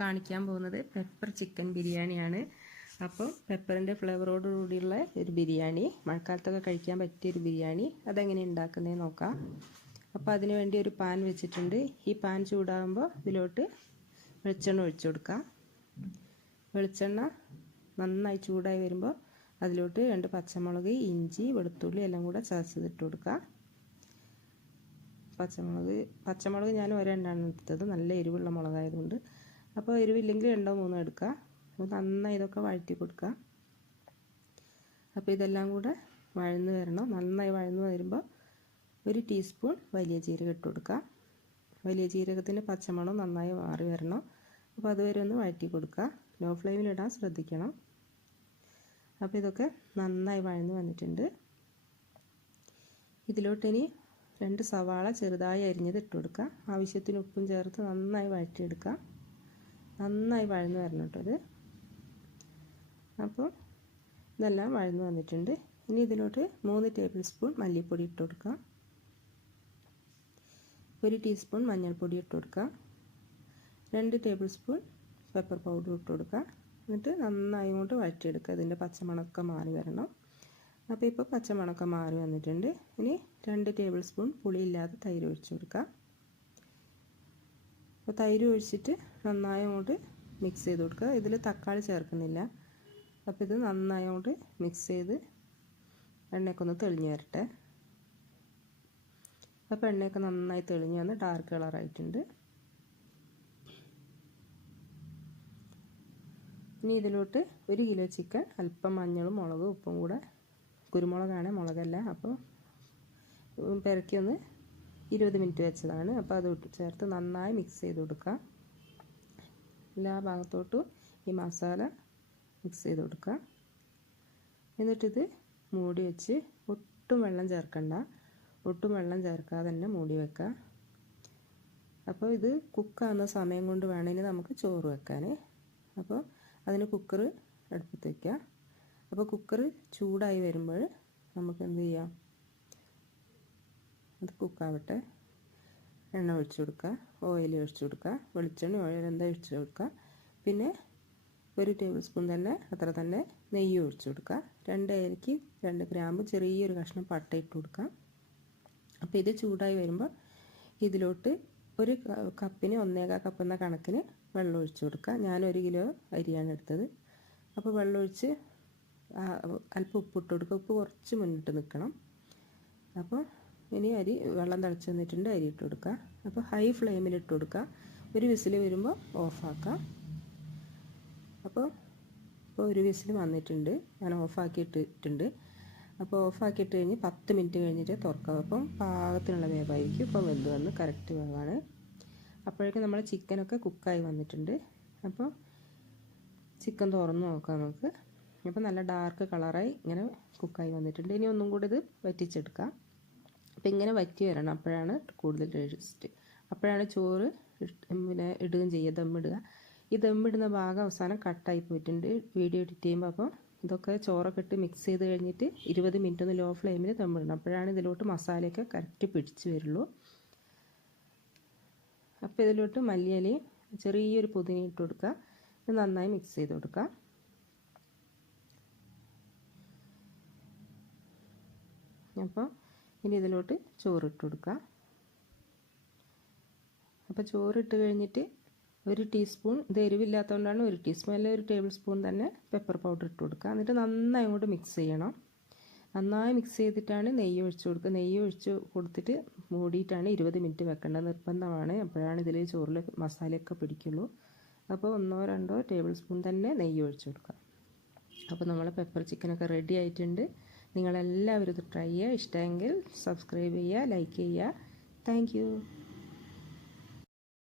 കാണിക്കാൻ പോകുന്നത് pepper chicken ബിരിയാണിയാണ്. അപ്പോൾ പെപ്പറിൻ്റെ ഫ്ലേവറോടുകൂടിയുള്ള ഒരു ബിരിയാണി, മഴക്കാലത്തൊക്കെ കഴിക്കാൻ പറ്റിയൊരു ബിരിയാണി, അതെങ്ങനെ ഉണ്ടാക്കുന്നതെന്ന് നോക്കാം. അപ്പോൾ അതിന് വേണ്ടി ഒരു പാൻ വെച്ചിട്ടുണ്ട്. ഈ പാൻ ചൂടാകുമ്പോൾ ഇതിലോട്ട് വെളിച്ചെണ്ണ ഒഴിച്ചു കൊടുക്കാം. വെളിച്ചെണ്ണ നന്നായി ചൂടായി വരുമ്പോൾ അതിലോട്ട് 2 പച്ചമുളക്, ഇഞ്ചി, വെളുത്തുള്ളി എല്ലാം കൂടെ ചതച്ചതിട്ട് കൊടുക്കുക. പച്ചമുളക് ഞാൻ ഒരെണ്ണമാണ് എടുത്തത്, നല്ല എരിവുള്ള മുളകായതുകൊണ്ട്. അപ്പോൾ എരിവില്ലെങ്കിൽ 2 3 എടുക്കുക. അപ്പോൾ നന്നായി ഇതൊക്കെ വഴറ്റി കൊടുക്കുക. അപ്പോൾ ഇതെല്ലാം കൂടെ വഴന്ന് വരണം. നന്നായി വഴന്ന് വരുമ്പോൾ 1 ടീസ്പൂൺ വലിയ ജീരകം ഇട്ട് കൊടുക്കുക. വലിയ ജീരകത്തിൻ്റെ പച്ചമണം നന്നായി മാറി വരണം. അപ്പോൾ അതുവരെ ഒന്ന് വഴറ്റി കൊടുക്കുക. ലോ ഫ്ലെയിമിലിടാൻ ശ്രദ്ധിക്കണം. അപ്പോൾ ഇതൊക്കെ നന്നായി വഴന്ന് വന്നിട്ടുണ്ട്. ഇതിലോട്ടിനി 2 സവാള ചെറുതായി അരിഞ്ഞത് ഇട്ട് കൊടുക്കുക. ആവശ്യത്തിന് ഉപ്പും ചേർത്ത് നന്നായി വഴറ്റിയെടുക്കുക. നന്നായി വഴന്ന് വരണം കേട്ടോ ഇത്. അപ്പോൾ ഇതെല്ലാം വഴന്ന് വന്നിട്ടുണ്ട്. ഇനി ഇതിലോട്ട് 3 ടേബിൾ സ്പൂൺ മല്ലിപ്പൊടി ഇട്ട് കൊടുക്കുക. 1 ടീസ്പൂൺ മഞ്ഞൾപ്പൊടി ഇട്ട് കൊടുക്കുക. 2 ടേബിൾ സ്പൂൺ പെപ്പർ പൗഡർ ഇട്ട് കൊടുക്കുക. എന്നിട്ട് നന്നായി കൊണ്ട് വഴറ്റിയെടുക്കുക. ഇതിൻ്റെ പച്ചമണമൊക്കെ മാറി വരണം. അപ്പോൾ ഇപ്പോൾ പച്ചമണമൊക്കെ മാറി വന്നിട്ടുണ്ട്. ഇനി 2 ടേബിൾ സ്പൂൺ പുളിയില്ലാതെ തൈര് ഒഴിച്ചു കൊടുക്കുക. അപ്പോൾ തൈര് ഒഴിച്ചിട്ട് നന്നായി അങ്ങോട്ട് മിക്സ് ചെയ്ത് കൊടുക്കുക. ഇതിൽ തക്കാളി ചേർക്കുന്നില്ല. അപ്പോൾ ഇത് നന്നായി അങ്ങോട്ട് മിക്സ് ചെയ്ത് എണ്ണയൊക്കെ ഒന്ന് തെളിഞ്ഞ് വരട്ടെ. അപ്പോൾ എണ്ണയൊക്കെ നന്നായി തെളിഞ്ഞ് വന്ന് ഡാർക്ക് കളറായിട്ടുണ്ട്. ഇനി ഇതിലോട്ട് 1 കിലോ ചിക്കൻ അല്പം മഞ്ഞളും മുളകും ഉപ്പും കൂടെ, കുരുമുളകാണ് മുളകല്ല, അപ്പോൾ പെരക്കി ഒന്ന് 20 മിനിറ്റ് വെച്ചതാണ്. അപ്പോൾ അത് ചേർത്ത് നന്നായി മിക്സ് ചെയ്ത് കൊടുക്കുക. എല്ലാ ഭാഗത്തോട്ടും ഈ മസാല മിക്സ് ചെയ്ത് കൊടുക്കുക. എന്നിട്ടിത് മൂടി വെച്ച് ഒട്ടും വെള്ളം ചേർക്കണ്ട, ഒട്ടും വെള്ളം ചേർക്കാതെ തന്നെ മൂടി വെക്കുക. അപ്പോൾ ഇത് കുക്കാകുന്ന സമയം കൊണ്ട് വേണമെങ്കിൽ നമുക്ക് ചോറ് വെക്കാൻ. അപ്പോൾ അതിന് കുക്കർ അടുപ്പത്ത് വയ്ക്കുക. അപ്പോൾ കുക്കർ ചൂടായി വരുമ്പോൾ നമുക്ക് എന്ത് ചെയ്യാം, അത് കുക്കാവട്ടെ. എണ്ണ ഒഴിച്ചു കൊടുക്കുക, ഓയിൽ ഒഴിച്ചു കൊടുക്കുക, വെളിച്ചെണ്ണ ഓയിൽ എന്താ ഒഴിച്ചു കൊടുക്കുക. പിന്നെ 1 ടേബിൾ സ്പൂൺ തന്നെ അത്ര തന്നെ നെയ്യ് ഒഴിച്ചു കൊടുക്കുക. 2 ഏലയ്ക്ക് 2 ഗ്രാമ്പ് ചെറിയൊരു കഷ്ണം പട്ട ഇട്ട് കൊടുക്കുക. അപ്പോൾ ഇത് ചൂടായി വരുമ്പോൾ ഇതിലോട്ട് 1 കപ്പിന് 1.25 കപ്പ് എന്ന കണക്കിന് വെള്ളം ഒഴിച്ചു കൊടുക്കുക. ഞാൻ 1 കിലോ അരിയാണ് എടുത്തത്. അപ്പോൾ വെള്ളം ഒഴിച്ച് അല്പം ഉപ്പിട്ട് കൊടുക്കുക. ഉപ്പ് കുറച്ച് മുന്നിട്ട് നിൽക്കണം. അപ്പോൾ ഇനി വെള്ളം തിളച്ച് വന്നിട്ടുണ്ട്, അരി ഇട്ട് കൊടുക്കുക. അപ്പോൾ ഹൈ ഫ്ലെയിമിൽ ഇട്ട് കൊടുക്കുക. 1 വിസിൽ വരുമ്പോൾ ഓഫാക്കാം. അപ്പോൾ 1 വിസിൽ വന്നിട്ടുണ്ട്, ഞാൻ ഓഫാക്കി ഇട്ടിട്ടുണ്ട്. അപ്പോൾ ഓഫാക്കിയിട്ട് കഴിഞ്ഞ് 10 മിനിറ്റ് കഴിഞ്ഞിട്ട് തുറക്കുക. അപ്പം പാകത്തിനുള്ള വേവായിരിക്കും. ഇപ്പോൾ വെന്ത് വന്ന് കറക്റ്റ് വേവാണ്. അപ്പോഴേക്കും നമ്മൾ ചിക്കനൊക്കെ കുക്കായി വന്നിട്ടുണ്ട്. അപ്പോൾ ചിക്കൻ തുറന്ന് നോക്കാം നമുക്ക്. അപ്പോൾ നല്ല ഡാർക്ക് കളറായി ഇങ്ങനെ കുക്കായി വന്നിട്ടുണ്ട്. ഇനി ഒന്നും കൂടി ഇത് വറ്റിച്ചെടുക്കാം. അപ്പോൾ ഇങ്ങനെ വറ്റി വരണം, അപ്പോഴാണ് കൂടുതൽ ടേസ്റ്റ്. അപ്പോഴാണ് ചോറ് പിന്നെ ഇടുകയും ചെയ്യുക, ദമ്മിടുക. ഈ ദമ്മിടുന്ന ഭാഗം അവസാനം കട്ടായി പോയിട്ടുണ്ട് വീഡിയോ എഡിറ്റ് ചെയ്യുമ്പോൾ. അപ്പോൾ ഇതൊക്കെ ചോറൊക്കെ ഇട്ട് മിക്സ് ചെയ്ത് കഴിഞ്ഞിട്ട് 20 മിനിറ്റ് ഒന്ന് ലോ ഫ്ലെയിമിൽ ദമ്മിടണം. അപ്പോഴാണ് ഇതിലോട്ട് മസാലയൊക്കെ കറക്റ്റ് പിടിച്ച് വരുള്ളൂ. അപ്പോൾ ഇതിലോട്ട് മല്ലിയിലയും ചെറിയൊരു പുതിന ഇട്ട് കൊടുക്കുക. ഇത് നന്നായി മിക്സ് ചെയ്ത് കൊടുക്കുക. അപ്പോൾ ഇനി ഇതിലോട്ട് ചോറിട്ട് കൊടുക്കുക. അപ്പോൾ ചോറിട്ട് കഴിഞ്ഞിട്ട് 1 ടീസ്പൂൺ, ഇത് എരിവില്ലാത്തതുകൊണ്ടാണ് 1 ടീസ്പൂൺ അല്ല 1 ടേബിൾ സ്പൂൺ തന്നെ പെപ്പർ പൗഡർ ഇട്ട് കൊടുക്കുക. എന്നിട്ട് നന്നായി അങ്ങോട്ട് മിക്സ് ചെയ്യണം. നന്നായി മിക്സ് ചെയ്തിട്ടാണ് നെയ്യ് ഒഴിച്ച് കൊടുക്കുക. നെയ്യ് ഒഴിച്ച് കൊടുത്തിട്ട് മൂടിയിട്ടാണ് 20 മിനിറ്റ് വെക്കേണ്ടത്, നിർബന്ധമാണ്. അപ്പോഴാണ് ഇതിൽ ചോറിൽ മസാലയൊക്കെ പിടിക്കുള്ളൂ. അപ്പോൾ 1 2 ടേബിൾ സ്പൂൺ തന്നെ നെയ്യ് ഒഴിച്ച് കൊടുക്കുക. അപ്പോൾ നമ്മളെ പെപ്പർ ചിക്കനൊക്കെ റെഡി ആയിട്ടുണ്ട്. നിങ്ങളെല്ലാവരും ഇത് ട്രൈ ചെയ്യുക. ഇഷ്ടമെങ്കിൽ സബ്സ്ക്രൈബ് ചെയ്യുക, ലൈക്ക് ചെയ്യുക. Thank you.